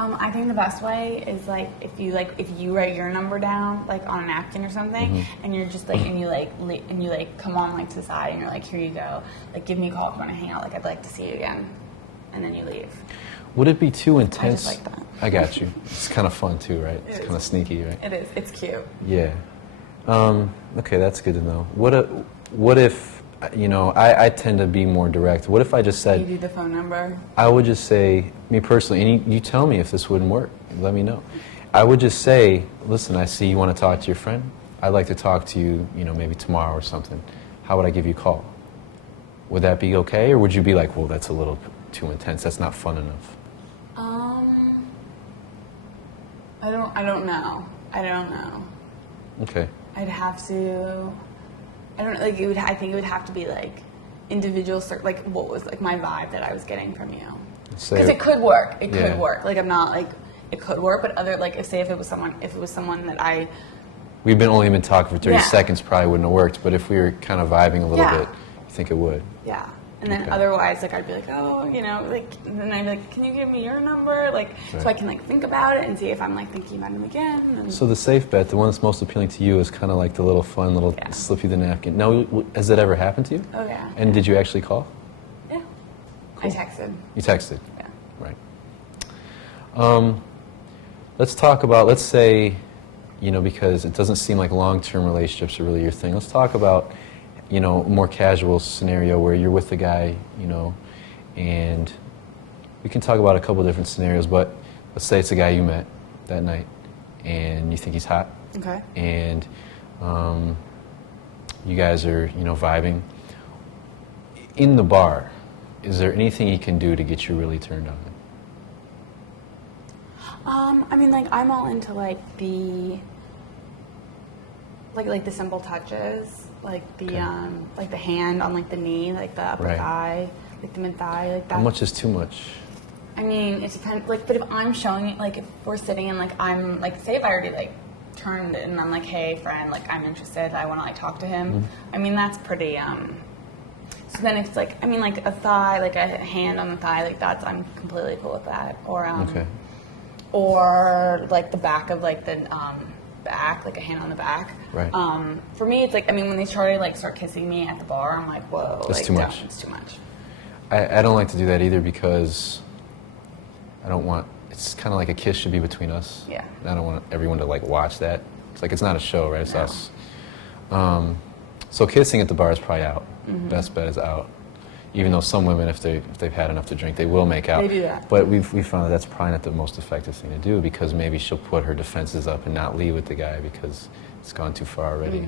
I think the best way is if you write your number down on a napkin or something, and you're just and you come on to the side and you're like, here you go, give me a call if you want to hang out, I'd like to see you again, and then you leave. Would it be too intense? I just like that. I got you. It's kind of fun too, right? It's kind of sneaky, right? It is. It's cute. Yeah. Okay, that's good to know. What if I tend to be more direct. What if I just said... You do the phone number? I would just say, me personally, and you tell me if this wouldn't work. Let me know. I would just say, listen, I see you want to talk to your friend. I'd like to talk to you, maybe tomorrow or something. How would I give you a call? Would that be okay? Or would you be like, well, that's a little too intense. That's not fun enough. I don't know. I don't know. Okay. I'd have to... I don't I think it would have to be individual, what was my vibe that I was getting from you. Because it could work. It could work. I'm not it could work, but if it was someone that I... We've only been talking for 30 seconds, probably wouldn't have worked, but if we were kind of vibing a little bit, you think it would? Yeah. And then otherwise, I'd be like, oh, and then I'd be like, can you give me your number? So I can think about it and see if I'm thinking about him again. And so the safe bet, the one that's most appealing to you, is kind of the little fun, slip you the napkin. Now, has that ever happened to you? Oh, yeah. And did you actually call? Yeah. Cool. I texted. You texted? Yeah. Right. Let's talk about, let's say, because it doesn't seem like long-term relationships are really your thing. Let's talk about, a more casual scenario where you're with a guy, and we can talk about a couple different scenarios, but let's say it's a guy you met that night, and you think he's hot. Okay. And you guys are, vibing. In the bar, is there anything he can do to get you really turned on? I'm all into the simple touches, the hand on the knee, the upper thigh, the mid thigh, that. How much is too much? It depends. But if I'm showing it, if we're sitting and I'm say if I already turned and I'm hey friend, I'm interested, I want to talk to him. That's pretty. So then if it's a thigh, a hand on the thigh, that's I'm completely cool with that. Or okay. Or the back of the back, a hand on the back. Right. For me, it's when they start kissing me at the bar, I'm whoa, that's too much. It's too much. I don't like to do that either because I don't want. It's kind of a kiss should be between us. Yeah. I don't want everyone to watch that. It's it's not a show, right? It's us. So kissing at the bar is probably out. Best bet is out. Even though some women, if they've had enough to drink, they will make out. They do that. But we found that that's probably not the most effective thing to do because maybe she'll put her defenses up and not leave with the guy because it's gone too far already.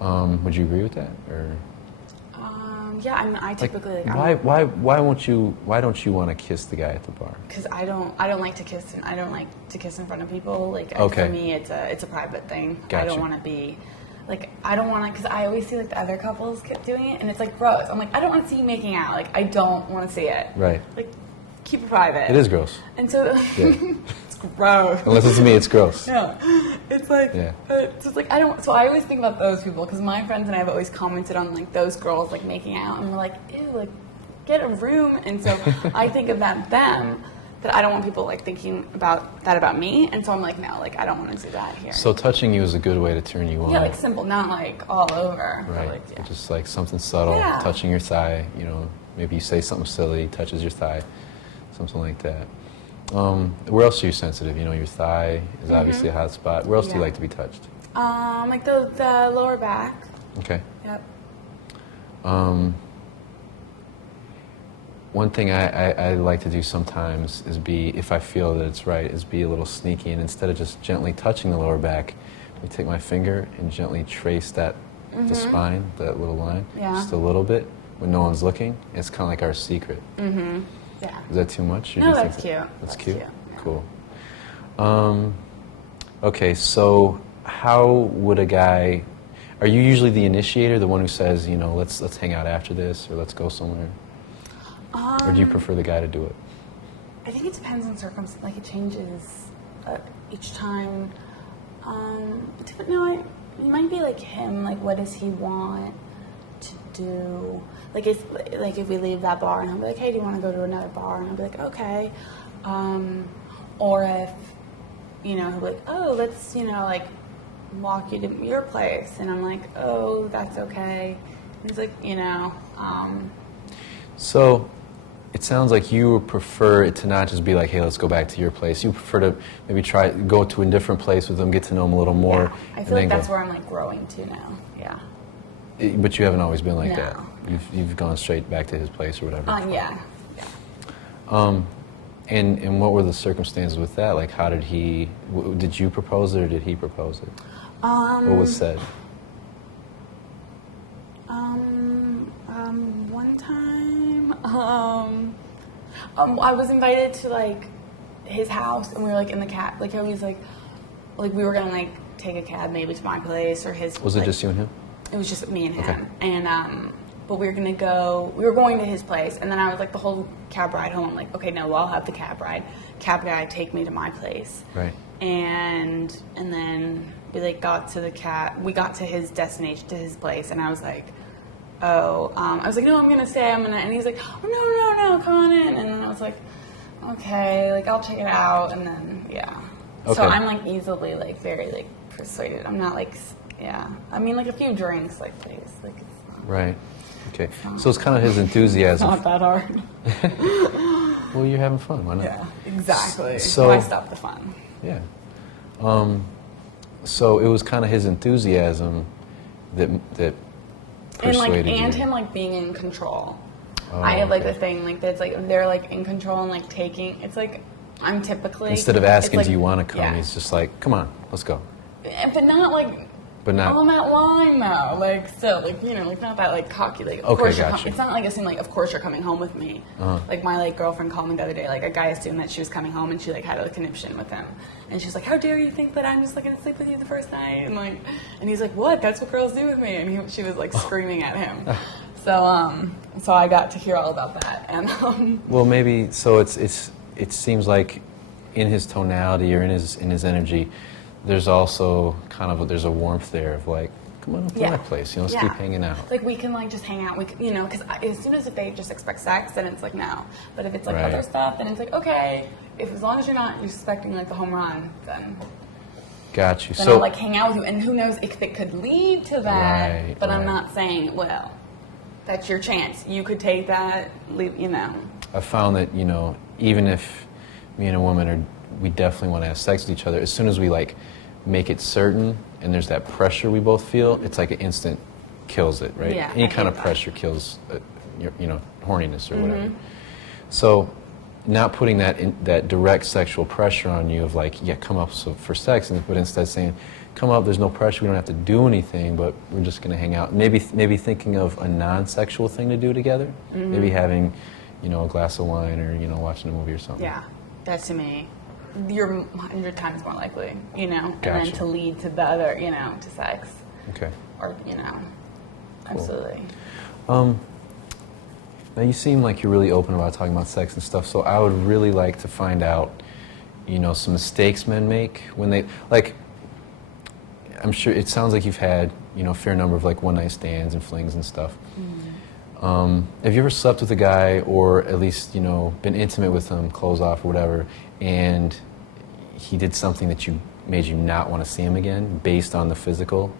Would you agree with that? Or yeah, I typically why don't you want to kiss the guy at the bar? Because I don't like to kiss and I don't like to kiss in front of people. Okay. For me, it's a private thing. Gotcha. I don't want to be. I don't want to, because I always see the other couples keep doing it, and it's gross. I'm I don't want to see you making out. I don't want to see it. Right. Keep it private. It is gross. And so, it's gross. Unless it's me, it's gross. Yeah. It's yeah. So it's I don't, so I always think about those people, because my friends and I have always commented on, those girls, making out, and we're ew, get a room. And so I think about them, that I don't want people thinking about that about me, and so I'm no, I don't want to do that here. So touching you is a good way to turn you on. Yeah, simple, not all over. Right. But, Just something subtle, touching your thigh. Maybe you say something silly, touches your thigh, something like that. Where else are you sensitive? Your thigh is obviously a hot spot. Where else do you like to be touched? The lower back. Okay. Yep. One thing I like to do sometimes is if I feel that it's right, is be a little sneaky, and instead of just gently touching the lower back, I take my finger and gently trace the spine, that little line, just a little bit when no one's looking. It's kind of like our secret. Mm-hmm. Yeah. Is that too much? No, that's cute. That's cute? Yeah. Cool. Okay, so how would a guy... Are you usually the initiator, the one who says, let's hang out after this, or let's go somewhere? Or do you prefer the guy to do it? I think it depends on circumstance. It changes each time. No, it might be him. What does he want to do? If we leave that bar and he'll be hey, do you want to go to another bar? And I'll be okay. or if, you know, he'll be like, oh, let's, you know, like, walk you to your place. And I'm like, oh, that's okay. He's like, you know. So it sounds like you prefer it to not just be like, hey, let's go back to your place. You prefer to maybe go to a different place with them, get to know them a little more. Yeah, I feel like that's where I'm like growing to now. Yeah. But you haven't always been like No. that. You've gone straight back to his place or whatever. Yeah. And what were the circumstances with that? Like, how did did you propose it or did he propose it? What was said? One time, I was invited to like his house, and we were like in the cab. Like, he was like we were gonna like take a cab maybe to my place or his. Was it just you and him? It was just me and him, Okay. and but we were going to his place, and then I was like the whole cab ride home. I'm like, okay, no, well, I'll have the cab ride. Cab guy take me to my place. Right. And then we like got to his destination, to his place, and I was like, oh, I was like, no, I'm gonna stay, and he's like, oh, no, come on in, and then I was like, okay, like I'll check it out, and then yeah. Okay. So I'm like easily like very like persuaded. I'm not like I mean like a few drinks like please like it's not, Right. Okay. So it's kind of his enthusiasm. not that hard. Well, you're having fun. Why not? Yeah, exactly. So- Why stop the fun? Yeah. So it was kind of his enthusiasm that persuaded you. And him like being in control. Oh, I have like okay. the thing like that's like they're like in control and like taking. It's like I'm typically Instead of asking, it's, like, do you want to come? yeah. He's just like, come on, let's go. But not like. But not. On that line though, like still, like you know, like not that like cocky, like of Okay, course gotcha. it's not like a scene like of course you're coming home with me. Like my like girlfriend called me the other day, like a guy assumed that she was coming home and she like had a conniption with him, and she's like, how dare you think that I'm just like gonna sleep with you the first night, and he's like, what? That's what girls do with me, and she was like screaming at him. So I got to hear all about that, and Well, maybe so. It seems like in his tonality or in his energy, there's also kind of there's a warmth there of like, come on up to my place, you know, let's keep hanging out. Like we can like just hang out, we can, you know, because as soon as if they just expect sex, then it's like no. But if it's like Right. other stuff, then it's like okay. If as long as you're not expecting like the home run, then Got you. I'll So like hang out with you, and who knows if it could lead to that. Right, but I'm right. not saying well, that's your chance. You could take that, leave, you know. I found that, you know, even if me and a woman we definitely want to have sex with each other, as soon as we like make it certain and there's that pressure we both feel, it's like an instant kills it, right? Yeah, Any I kind of hate that. pressure kills, you know, horniness or whatever. So not putting that direct sexual pressure on you of like, yeah, come up for sex, but instead saying, come up, there's no pressure, we don't have to do anything, but we're just going to hang out. Maybe thinking of a non-sexual thing to do together. Maybe having, you know, a glass of wine or, you know, watching a movie or something. Yeah, that to me, you're 100 times more likely, you know, and Gotcha. then to lead to the other, you know, to sex, Okay. or you know, absolutely. Now you seem like you're really open about talking about sex and stuff, so I would really like to find out, you know, some mistakes men make when they, like, I'm sure it sounds like you've had, you know, a fair number of like one night stands and flings and stuff. Have you ever slept with a guy, or at least, you know, been intimate with him, clothes off or whatever, and he did something that made you not want to see him again based on the physical?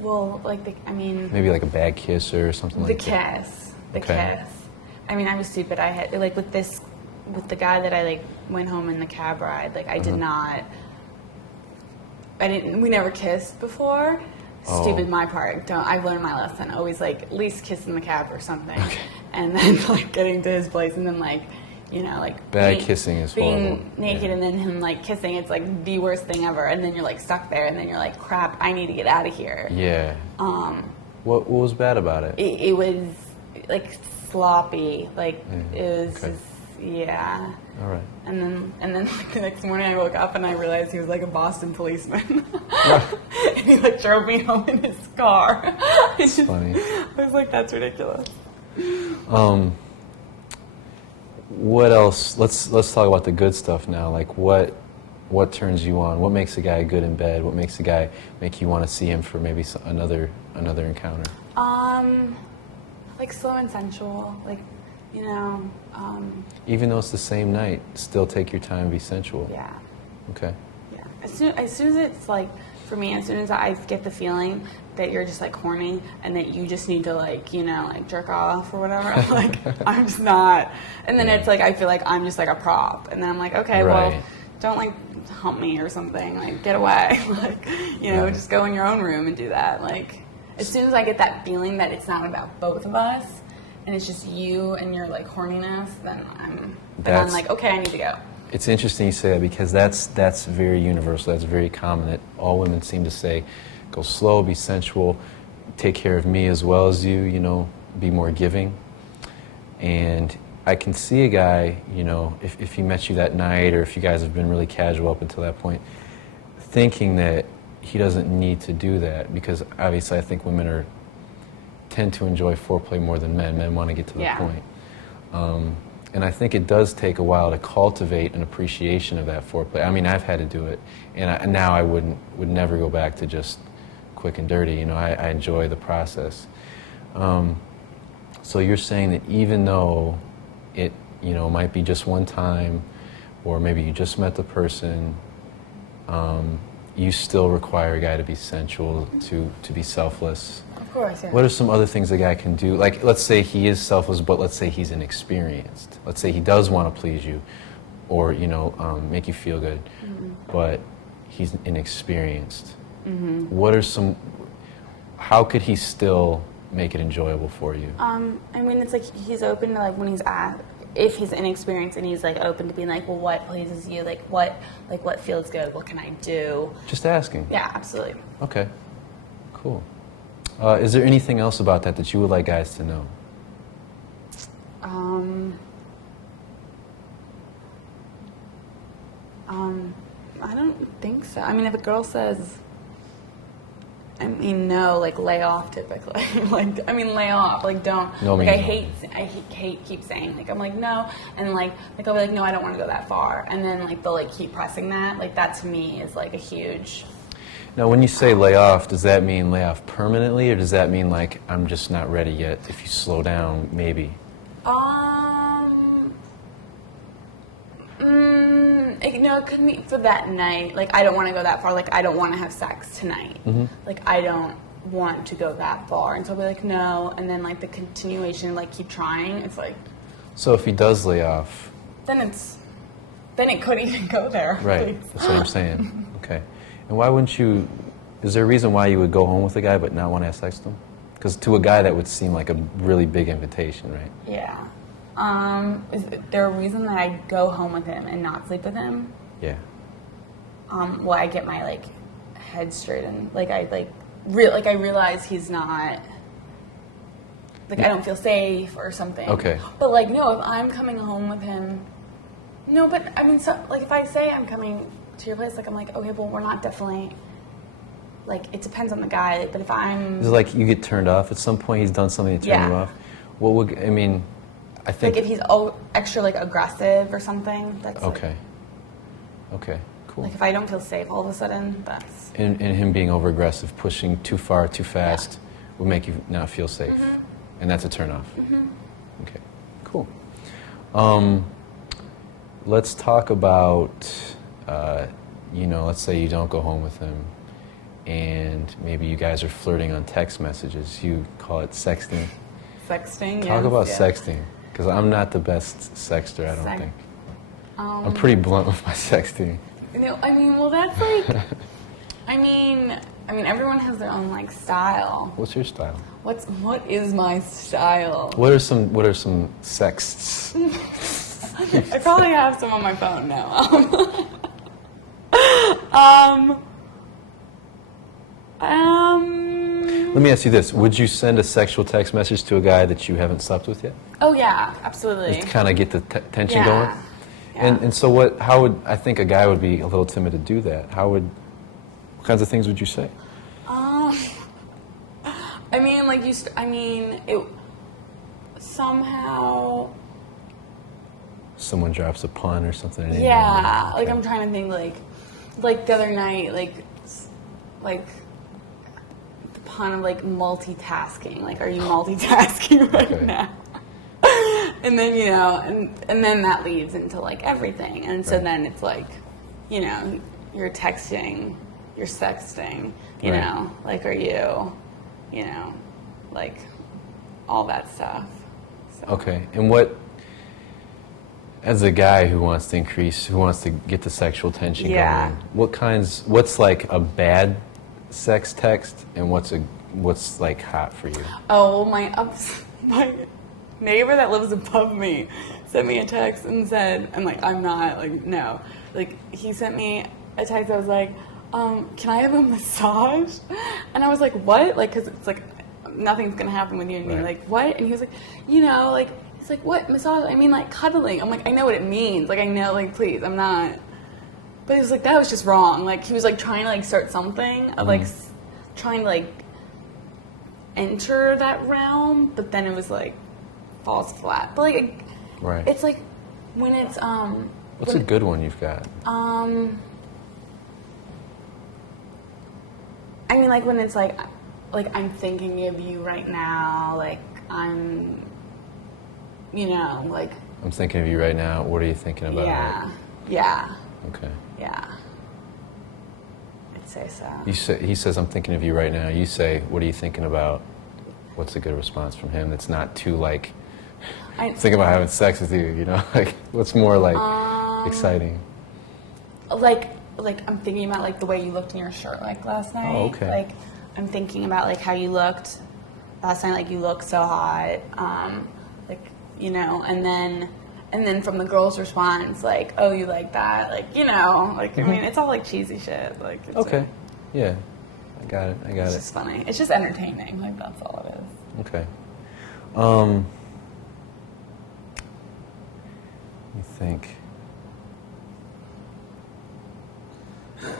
Well, like I mean, Maybe like a bad kiss or something the like that. kiss, Okay. kiss. I mean, I was stupid. I had like with the guy that I like went home in the cab ride. Like I did not. We never kissed before. Oh. Stupid my part. I've learned my lesson. Always like at least kiss in the cab or something, and then like getting to his place and then like, you know, like Bad kissing is being horrible. naked Yeah. and then him like kissing. It's like the worst thing ever. And then you're like stuck there, and then you're like, crap, I need to get out of here. Yeah. What was bad about it? It was like sloppy. Like it was Okay. just yeah. All right. And then like, the next morning I woke up and I realized he was like a Boston policeman. And he like drove me home in his car. It's just, funny. I was like, that's ridiculous. What else? Let's talk about the good stuff now. Like what turns you on? What makes a guy good in bed? What makes a guy make you want to see him for maybe another encounter? Like slow and sensual. Like you know, Even though it's the same night, still take your time, be sensual. yeah. Okay. Yeah. As soon as it's like, for me, as soon as I get the feeling that you're just like horny and that you just need to like, you know, like jerk off or whatever, like I'm just not. And then it's like, I feel like I'm just like a prop. And then I'm like, okay, Right. well, don't like hump me or something. Like, get away. Like, you know, Right. just go in your own room and do that. Like, as soon as I get that feeling that it's not about both of us and it's just you and your like horniness, then I'm like, okay, I need to go. It's interesting you say that because that's very universal. That's very common. That all women seem to say, "Go slow, be sensual, take care of me as well as you. You know, be more giving." And I can see a guy, you know, if he met you that night, or if you guys have been really casual up until that point, thinking that he doesn't need to do that because obviously I think women tend to enjoy foreplay more than men. Men want to get to the point. And I think it does take a while to cultivate an appreciation of that foreplay. I mean, I've had to do it, and now I would never go back to just quick and dirty. You know, I enjoy the process. So you're saying that even though it, you know, might be just one time, or maybe you just met the person, you still require a guy to be sensual, to be selfless. Of course, yeah. What are some other things a guy can do? Like, let's say he is selfless, but let's say he's inexperienced. Let's say he does want to please you, or, you know, make you feel good, but he's inexperienced. What are some? How could he still make it enjoyable for you? I mean, it's like he's open to like when he's if he's inexperienced and he's like open to being like, well, what pleases you? Like what feels good? What can I do? Just asking. Yeah, absolutely. Okay, cool. Is there anything else about that you would like guys to know? I don't think so. I mean, if a girl says, I mean, no, like lay off typically. Like, I mean, lay off. Like, don't. No like, means I hate keep saying, like, I'm like, no. And like I'll be like, no, I don't want to go that far. And then like they'll like keep pressing that. Like, that to me is like a huge. Now, when you say lay off, does that mean lay off permanently, or does that mean like I'm just not ready yet? If you slow down, maybe. No, it could be for that night. Like, I don't want to go that far. Like, I don't want to have sex tonight. Like, I don't want to go that far. And so I'll be like, no. And then, like, the continuation, like, keep trying. It's like... So if he does lay off... Then it could even go there. Right. That's what I'm saying. Okay. And why wouldn't you... Is there a reason why you would go home with a guy but not want to have sex with him? Because to a guy, that would seem like a really big invitation, right? Yeah. Is there a reason that I go home with him and not sleep with him? Yeah. Well, I get my like head straight and like I realize he's not like I don't feel safe or something. Okay. But like no, if I'm coming home with him, no. But I mean, so like if I say I'm coming to your place, like I'm like okay, well we're not definitely. Like it depends on the guy, but if I'm Is it like you get turned off at some point? He's done something to turn you off. What would I mean? I think like if he's extra like aggressive or something. That's okay. Like, Okay, cool. like if I don't feel safe all of a sudden, that's... And him being over-aggressive, pushing too far, too fast, would make you not feel safe. And that's a turn-off. Okay, cool. Let's talk about, you know, let's say you don't go home with him, and maybe you guys are flirting on text messages. You call it sexting. Sexting, Talk about sexting, because I'm not the best sexter, I don't think. I'm pretty blunt with my sexting. You know, I mean, well, that's like, I mean, everyone has their own like style. What's your style? What is my style? What are some sexts? I probably have some on my phone now. Let me ask you this: would you send a sexual text message to a guy that you haven't slept with yet? Oh yeah, absolutely. Just to kind of get the tension going. Yeah. And so how would I think a guy would be a little timid to do that? What kinds of things would you say? I mean, like it somehow. Someone drops a pun or something. Yeah, like I'm trying to think like the other night, like the pun of like multitasking. Like, are you multitasking right now? And then, you know, and then that leads into like everything. And so then it's like, you know, you're texting, you're sexting, you know, like, are you know, like all that stuff. So. Okay. And what, as a guy who wants to get the sexual tension going, what's like a bad sex text and what's like hot for you? Oh, my neighbor that lives above me sent me a text and said, and like, I'm not, like, no. Like, he sent me a text that was like, can I have a massage? And I was like, what? Like, because it's like, nothing's going to happen with you and me. Like, what? And he was like, you know, like, he's like, what massage? I mean, like, cuddling. I'm like, I know what it means. Like, I know, like, please, I'm not. But he was like, that was just wrong. Like, he was like trying to like start something of like trying to like enter that realm, but then it was like falls flat. But like, it's like when it's What's a good one you've got? I mean, like when it's like I'm thinking of you right now. Like I'm, you know, like I'm thinking of you right now. What are you thinking about? Yeah. Okay. Yeah. I'd say so. He says, I'm thinking of you right now. You say, what are you thinking about? What's a good response from him that's not too, like, thinking about having sex with you, you know? Like, what's more, like, exciting? Like, I'm thinking about, like, the way you looked in your shirt, like, last night. Oh, okay. Like, I'm thinking about, like, how you looked last night. Like, you looked so hot. Like, you know, and then from the girl's response, like, oh, you like that? Like, you know, like, I mean, it's all, like, cheesy shit. Like, it's okay. Like, yeah. I got it. It's just funny. It's just entertaining. Like, that's all it is. Okay. Let me think.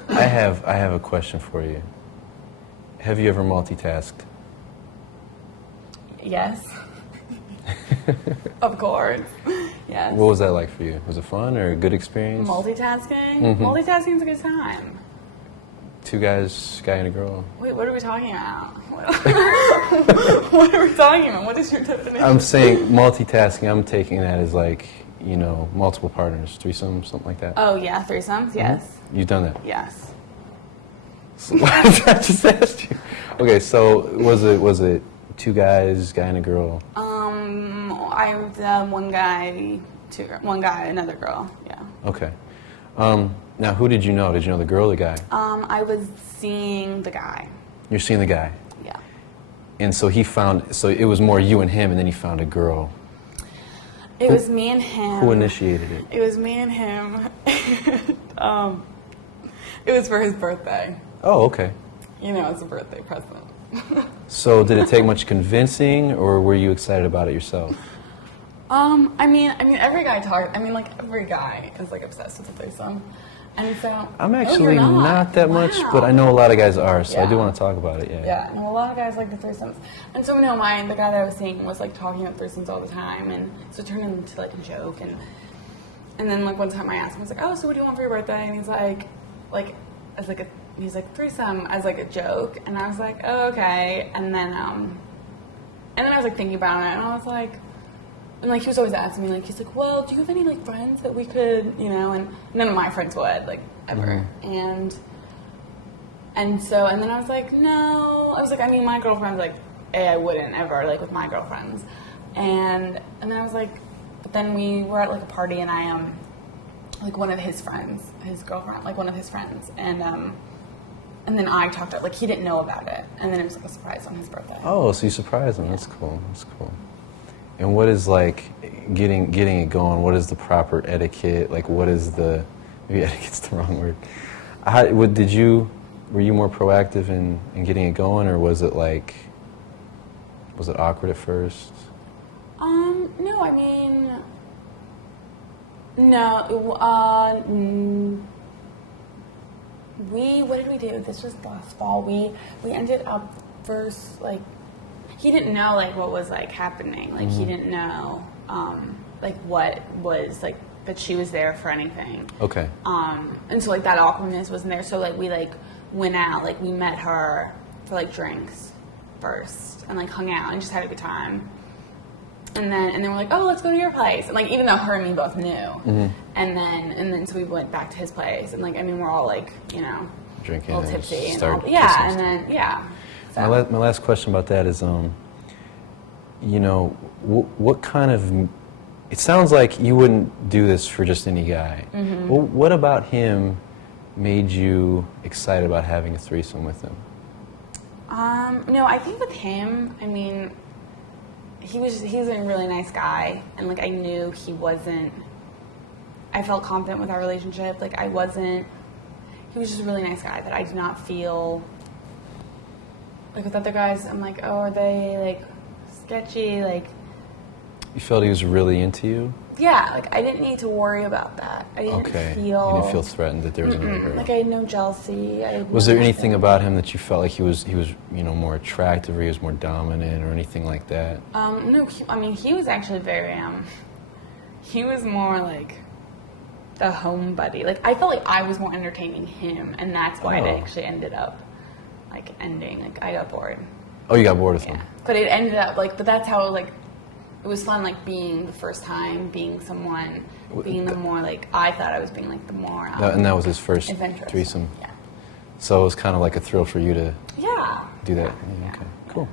I have a question for you. Have you ever multitasked? Yes. Of course. Yes. What was that like for you? Was it fun or a good experience? Multitasking? Multitasking is a good time. Two guys, guy and a girl. Wait, what are we talking about? What are we talking about? What is your definition? I'm saying multitasking, I'm taking that as like, you know, multiple partners, threesome, something like that. Oh, yeah, threesomes, yes. You've done that? Yes. So, I just asked you. Okay, so was it two guys, guy and a girl? I was one guy, another girl, yeah. Okay. Now, who did you know? Did you know the girl or the guy? I was seeing the guy. You're seeing the guy? Yeah. And so so it was more you and him, and then he found a girl. It was me and him. Who initiated it? It was me and him. It was for his birthday. Oh, okay. You know, it's a birthday present. So did it take much convincing, or were you excited about it yourself? I mean, every guy every guy is like obsessed with the threesome, and so I'm actually not that much, but I know a lot of guys are, so I do want to talk about it. Yeah, no, a lot of guys like the threesomes, and so the guy that I was seeing was like talking about threesomes all the time, and so it turned into like a joke, and then like one time I asked him, I was like, oh, so what do you want for your birthday? And he's like he's like threesome as like a joke, and I was like, oh, okay, and then I was like thinking about it, and I was like. And, like, he was always asking me, like, he's like, well, do you have any, like, friends that we could, you know, and none of my friends would, like, ever. And then I was like, no. I was like, I mean, my girlfriend's, like, I wouldn't ever, like, with my girlfriends. And then I was like, but then we were at, like, a party, and I, like, one of his friends, his girlfriend, like, one of his friends, and then I talked to, like, he didn't know about it. And then it was, like, a surprise on his birthday. Oh, so you surprised him. That's cool. That's cool. And what is, like, getting it going? What is the proper etiquette? Like, what is the, maybe etiquette's the wrong word. Were you more proactive in getting it going, or was it awkward at first? No, I mean, no, what did we do? This was last fall. We ended up first, like, he didn't know, like, what was, like, happening. Like, he didn't know, like, what was, like, that she was there for anything. Okay. And so, like, that awkwardness wasn't there. So, like, we, like, went out. Like, we met her for, like, drinks first and, like, hung out and just had a good time. And then we're like, oh, let's go to your place. And like, even though her and me both knew. And then so we went back to his place. And like, I mean, we're all like, you know, Drinking a little and tipsy. And start all, yeah, kissing and then, yeah. So. My last question about that is, you know, what kind of, it sounds like you wouldn't do this for just any guy. Well, what about him made you excited about having a threesome with him? No, I think with him, I mean, he's a really nice guy, and like I knew he wasn't. I felt confident with our relationship. Like he was just a really nice guy that I did not feel. Like with other guys, I'm like, oh, are they like sketchy? Like. You felt he was really into you? Yeah, like I didn't need to worry about that. I didn't feel. You didn't feel threatened that there was another girl. Like I had no jealousy. Was there anything about him that you felt like he was you know, more attractive, or he was more dominant, or anything like that? No, I mean he was actually very he was more like the home buddy. Like I felt like I was more entertaining him, and that's why it actually ended up like ending. Like I got bored. Oh, you got bored with him? But it ended up like, but that's how like. It was fun, like, being the first time, being someone, being the more, like, I thought I was being, like, the more... and that was his first threesome? Yeah. So it was kind of like a thrill for you to do that? Yeah. Okay, cool.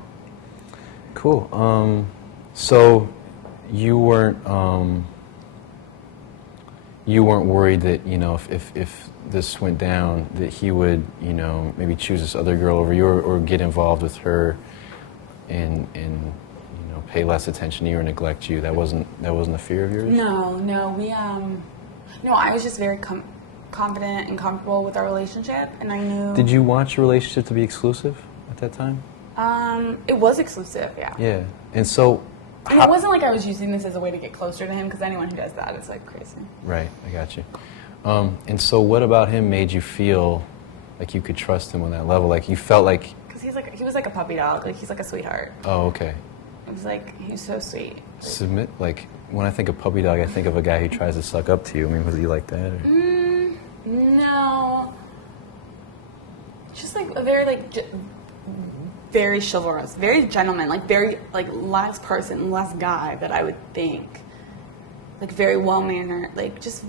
Cool. So you weren't worried that, you know, if this went down, that he would, you know, maybe choose this other girl over you, or get involved with her and pay less attention to you or neglect you? That wasn't a fear of yours? No, I was just very confident and comfortable with our relationship, and I knew... Did you want your relationship to be exclusive at that time? It was exclusive, yeah. Yeah, and so... And it wasn't like I was using this as a way to get closer to him, because anyone who does that is, like, crazy. Right, I got you. And so what about him made you feel like you could trust him on that level? Like, you felt like... Because he was like a puppy dog. Like, he's like a sweetheart. Oh, okay. It was like, he was so sweet. Like, when I think of puppy dog, I think of a guy who tries to suck up to you. I mean, was he like that? Or? No. Just like a very, like, very chivalrous, very gentleman, like, very, like, less person, less guy that I would think. Like, very well-mannered, like, just,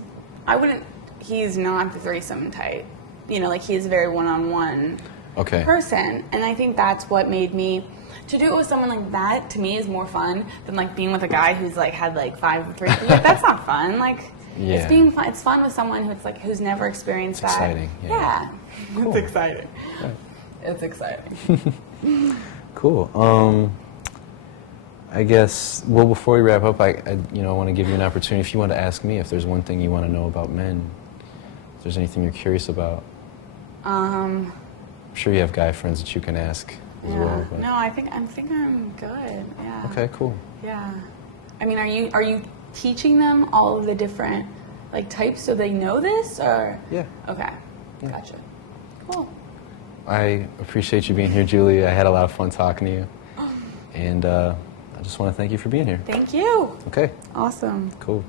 he's not the threesome type. You know, like, he is a very one-on-one person. And I think that's what made me... To do it with someone like that, to me, is more fun than, like, being with a guy who's, like, had, like, 5 threesomes. Like, that's not fun. Like, it's being fun. It's fun with someone who's never experienced that. Exciting. Yeah. Cool. It's exciting. Right. It's exciting. Cool. I guess, well, before we wrap up, I want to give you an opportunity. If you want to ask me if there's one thing you want to know about men, if there's anything you're curious about. I'm sure you have guy friends that you can ask. As well, but. No, I think I'm good. Yeah. Okay, cool. Yeah. I mean, are you teaching them all of the different like types so they know this, or? Yeah. Okay. Yeah. Gotcha. Cool. I appreciate you being here, Julie. I had a lot of fun talking to you, and I just want to thank you for being here. Thank you. Okay. Awesome. Cool.